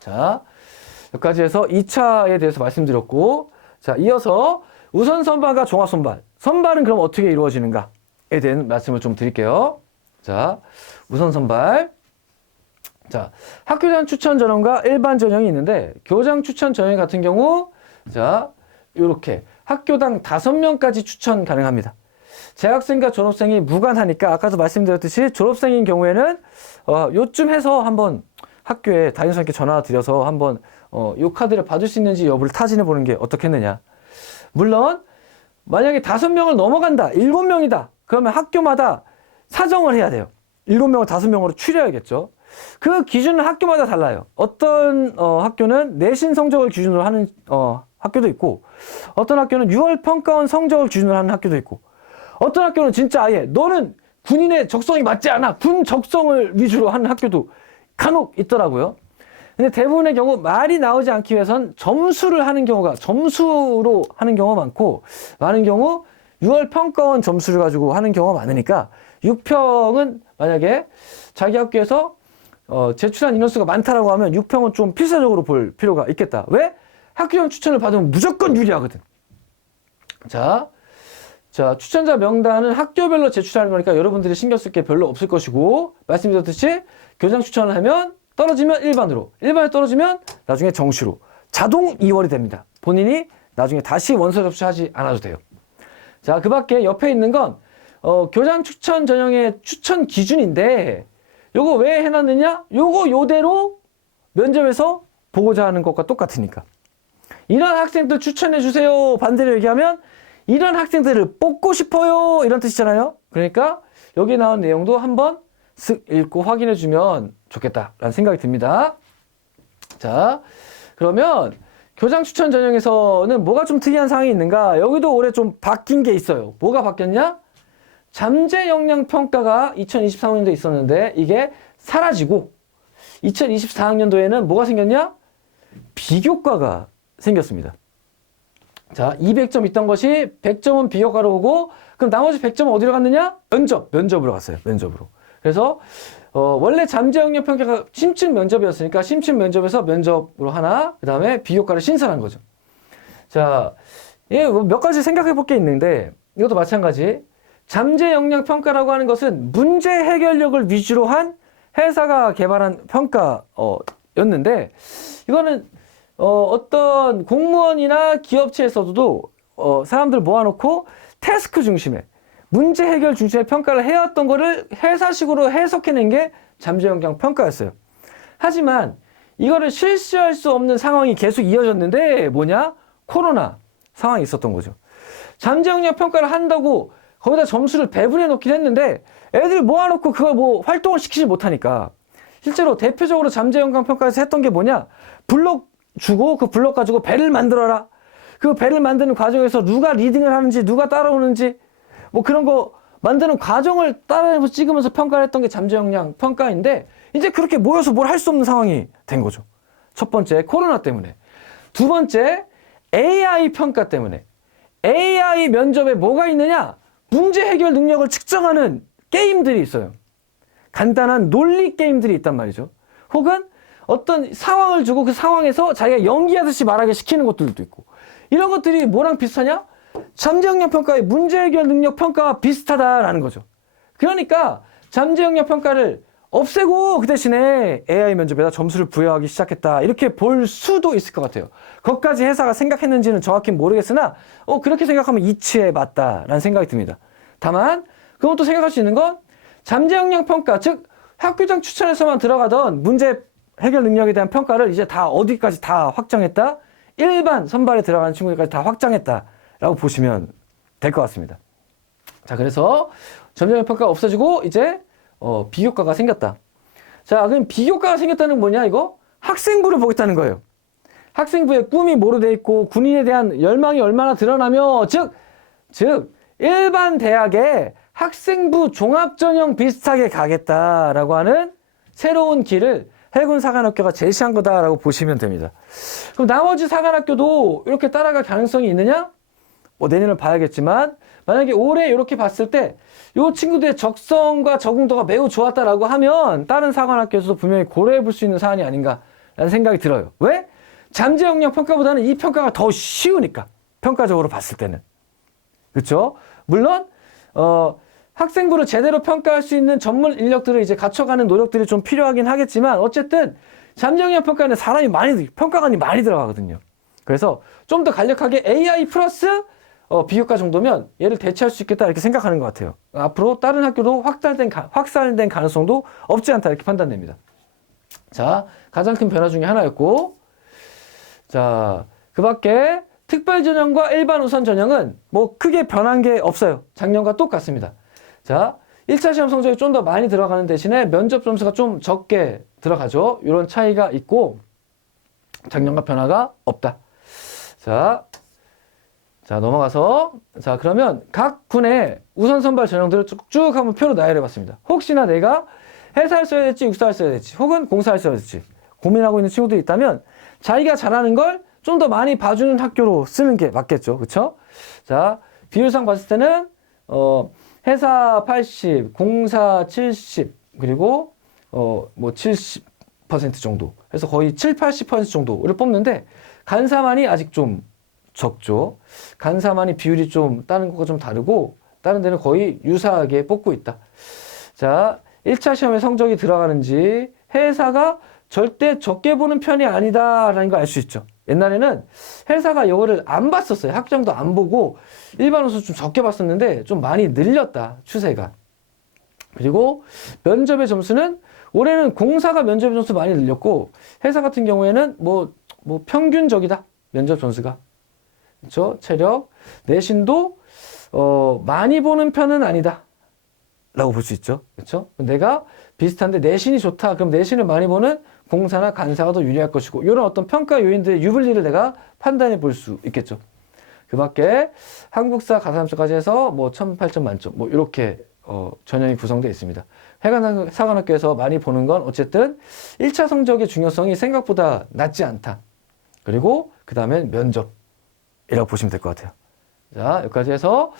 자, 여기까지 해서 2차에 대해서 말씀드렸고, 자, 이어서 우선 선발과 종합 선발. 선발은 그럼 어떻게 이루어지는가에 대한 말씀을 좀 드릴게요. 자, 우선 선발. 자, 학교장 추천 전형과 일반 전형이 있는데, 교장 추천 전형 같은 경우, 자, 요렇게 학교당 5명까지 추천 가능합니다. 재학생과 졸업생이 무관하니까 아까도 말씀드렸듯이 졸업생인 경우에는 요쯤 해서 한번 학교에 담임선생님께 전화 드려서 한번 요 카드를 받을 수 있는지 여부를 타진해 보는 게 어떻겠느냐. 물론 만약에 5명을 넘어간다, 7명이다, 그러면 학교마다 사정을 해야 돼요. 7명을 5명으로 추려야겠죠. 그 기준은 학교마다 달라요. 어떤 학교는 내신 성적을 기준으로 하는 학교도 있고, 어떤 학교는 6월 평가원 성적을 기준으로 하는 학교도 있고, 어떤 학교는 진짜 아예 너는 군인의 적성이 맞지 않아, 군 적성을 위주로 하는 학교도 간혹 있더라고요. 근데 대부분의 경우 말이 나오지 않기 위해선 점수로 하는 경우가 많고, 많은 경우 6월 평가원 점수를 가지고 하는 경우가 많으니까 6평은 만약에 자기 학교에서 제출한 인원수가 많다라고 하면 6평은 좀 필사적으로 볼 필요가 있겠다. 왜? 학교장 추천을 받으면 무조건 유리하거든. 자, 추천자 명단은 학교별로 제출하는 거니까 여러분들이 신경 쓸 게 별로 없을 것이고, 말씀드렸듯이 교장 추천을 하면 떨어지면 일반으로, 일반에 떨어지면 나중에 정시로 자동 2월이 됩니다. 본인이 나중에 다시 원서 접수하지 않아도 돼요. 자, 그 밖에 옆에 있는 건 교장 추천 전형의 추천 기준인데, 요거 왜 해놨느냐? 요대로 면접에서 보고자 하는 것과 똑같으니까. 이런 학생들 추천해주세요. 반대로 얘기하면 이런 학생들을 뽑고 싶어요. 이런 뜻이잖아요. 그러니까 여기 나온 내용도 한번 쓱 읽고 확인해주면 좋겠다라는 생각이 듭니다. 자, 그러면 교장 추천 전형에서는 뭐가 좀 특이한 사항이 있는가? 여기도 올해 좀 바뀐 게 있어요. 뭐가 바뀌었냐? 잠재 역량 평가가 2023년도에 있었는데 이게 사라지고 2024학년도에는 뭐가 생겼냐? 비교과가 생겼습니다. 자, 200점 있던 것이 100점은 비교과로 오고, 그럼 나머지 100점은 어디로 갔느냐? 면접으로 갔어요. 면접으로. 그래서 원래 잠재 역량 평가가 심층 면접이었으니까 심층 면접에서 면접으로 하나, 그 다음에 비교과를 신설한 거죠. 자, 몇 가지 생각해 볼 게 있는데, 이것도 마찬가지. 잠재 역량 평가라고 하는 것은 문제 해결력을 위주로 한 회사가 개발한 평가였는데, 이거는 어떤 공무원이나 기업체에서도 사람들 모아놓고 태스크 중심의, 문제 해결 중심의 평가를 해왔던 거를 회사식으로 해석해낸 게 잠재 역량 평가였어요. 하지만 이거를 실시할 수 없는 상황이 계속 이어졌는데 뭐냐? 코로나 상황이 있었던 거죠. 잠재 역량 평가를 한다고 거기다 점수를 배분해 놓긴 했는데 애들 모아놓고 그걸 뭐 활동을 시키지 못하니까, 실제로 대표적으로 잠재 역량 평가에서 했던 게 뭐냐? 블록 주고 그 블록 가지고 배를 만들어라. 그 배를 만드는 과정에서 누가 리딩을 하는지, 누가 따라오는지, 뭐 그런 거 만드는 과정을 따라해서 찍으면서 평가를 했던 게 잠재 역량 평가인데, 이제 그렇게 모여서 뭘 할 수 없는 상황이 된 거죠. 첫 번째, 코로나 때문에. 두 번째, AI 평가 때문에. AI 면접에 뭐가 있느냐? 문제 해결 능력을 측정하는 게임들이 있어요. 간단한 논리 게임들이 있단 말이죠. 혹은 어떤 상황을 주고 그 상황에서 자기가 연기하듯이 말하게 시키는 것들도 있고, 이런 것들이 뭐랑 비슷하냐? 잠재 역량 평가의 문제 해결 능력 평가와 비슷하다라는 거죠. 그러니까 잠재 역량 평가를 없애고 그 대신에 AI 면접에다 점수를 부여하기 시작했다, 이렇게 볼 수도 있을 것 같아요. 그것까지 회사가 생각했는지는 정확히 모르겠으나 그렇게 생각하면 이치에 맞다라는 생각이 듭니다. 다만 그것도 생각할 수 있는 건, 잠재 역량 평가, 즉 학교장 추천에서만 들어가던 문제 해결 능력에 대한 평가를 이제 다 어디까지 다 확장했다, 일반 선발에 들어가는 친구들까지 다 확장했다라고 보시면 될 것 같습니다. 자, 그래서 잠재 역량 평가가 없어지고 이제 비교과가 생겼다. 자, 그럼 비교과가 생겼다는 건 뭐냐? 이거 학생부를 보겠다는 거예요. 학생부의 꿈이 뭐로 돼 있고 군인에 대한 열망이 얼마나 드러나며, 즉 일반 대학에 학생부 종합전형 비슷하게 가겠다라고 하는 새로운 길을 해군사관학교가 제시한 거다라고 보시면 됩니다. 그럼 나머지 사관학교도 이렇게 따라갈 가능성이 있느냐? 내년을 봐야겠지만, 만약에 올해 이렇게 봤을 때 이 친구들의 적성과 적응도가 매우 좋았다라고 하면 다른 사관학교에서도 분명히 고려해 볼 수 있는 사안이 아닌가라는 라는 생각이 들어요. 왜? 잠재 역량 평가보다는 이 평가가 더 쉬우니까. 평가적으로 봤을 때는. 그렇죠? 물론 학생부를 제대로 평가할 수 있는 전문 인력들을 이제 갖춰가는 노력들이 좀 필요하긴 하겠지만 어쨌든 잠재 역량 평가에는 평가관이 많이 들어가거든요. 그래서 좀 더 간략하게 AI 플러스 비교과 정도면 얘를 대체할 수 있겠다 이렇게 생각하는 것 같아요. 앞으로 다른 학교도 확산된 가능성도 없지 않다 이렇게 판단됩니다. 자, 가장 큰 변화 중에 하나였고, 자, 그 밖에 특별 전형과 일반 우선 전형은 뭐 크게 변한 게 없어요. 작년과 똑같습니다. 자, 1차 시험 성적이 좀 더 많이 들어가는 대신에 면접 점수가 좀 적게 들어가죠. 이런 차이가 있고, 작년과 변화가 없다. 자, 넘어가서, 자, 그러면 각 군의 우선 선발 전형들을 쭉 한번 표로 나열해 봤습니다. 혹시나 내가 해사를 써야 될지, 육사를 써야 될지, 혹은 공사를 써야 될지 고민하고 있는 친구들이 있다면 자기가 잘하는 걸 좀 더 많이 봐주는 학교로 쓰는 게 맞겠죠. 그쵸? 자, 비율상 봤을 때는, 해사 80, 공사 70, 그리고, 뭐 70% 정도. 그래서 거의 7, 80% 정도를 뽑는데, 간사만이 아직 좀 적죠. 간사만이 비율이 좀 다른 것과 좀 다르고, 다른 데는 거의 유사하게 뽑고 있다. 자, 1차 시험에 성적이 들어가는지, 해사가 절대 적게 보는 편이 아니다라는 걸 알 수 있죠. 옛날에는 해사가 이거를 안 봤었어요. 학점도 안 보고 일반으로 좀 적게 봤었는데 좀 많이 늘렸다, 추세가. 그리고 면접의 점수는 올해는 공사가 면접의 점수 많이 늘렸고 해사 같은 경우에는 뭐 평균적이다, 면접 점수가. 그렇죠? 체력, 내신도 많이 보는 편은 아니다 라고 볼 수 있죠. 그렇죠? 내가 비슷한데 내신이 좋다. 그럼 내신을 많이 보는 공사나 간사가 더 유리할 것이고 이런 어떤 평가 요인들의 유불리를 내가 판단해 볼 수 있겠죠. 그 밖에 한국사, 가산점수까지 해서 뭐 1008점 만점 뭐 이렇게 전형이 구성되어 있습니다. 해관사관학교에서 많이 보는 건 어쨌든 1차 성적의 중요성이 생각보다 낮지 않다. 그리고 그 다음엔 면접이라고 보시면 될 것 같아요. 자, 여기까지 해서